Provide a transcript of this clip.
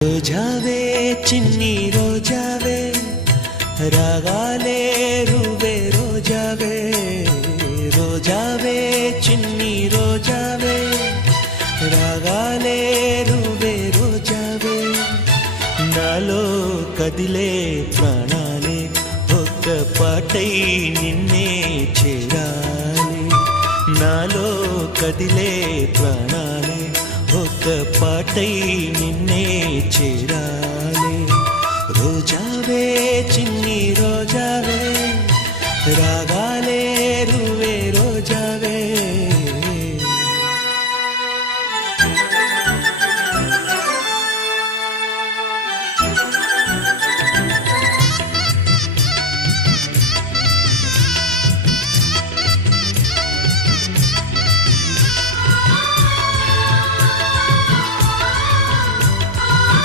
రోజావే చిన్ని రోజావే రాగాలే రువే రోజావే రోజావే చిన్ని రోజావే రాగాలే రువే రోజావే. నాలో కదిలే ప్రాణాలే ఒక్క పాటై నిన్నే చేరాలి. నాలో కదిలే ప్రాణాలే పాటై నిన్నే చేరాలి. రోజావే చిన్ని రోజావే రాగా